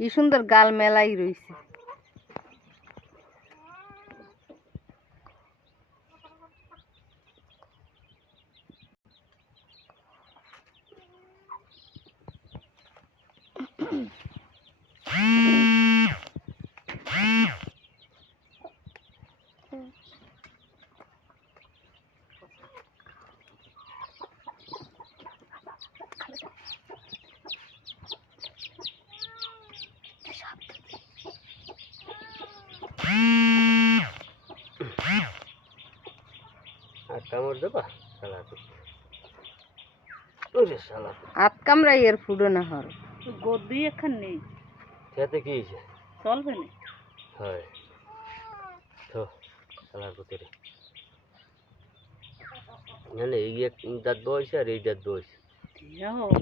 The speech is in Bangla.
কি সুন্দর গাল মেলাই রইছে। হাত কামড়াই এর ফুডো না হর গদি এখন নেই খেতে কি হয়েছে চলবে না হয় তো শালার ভিতরে এই দাঁত বয়সে আর এই দাঁত বয়সে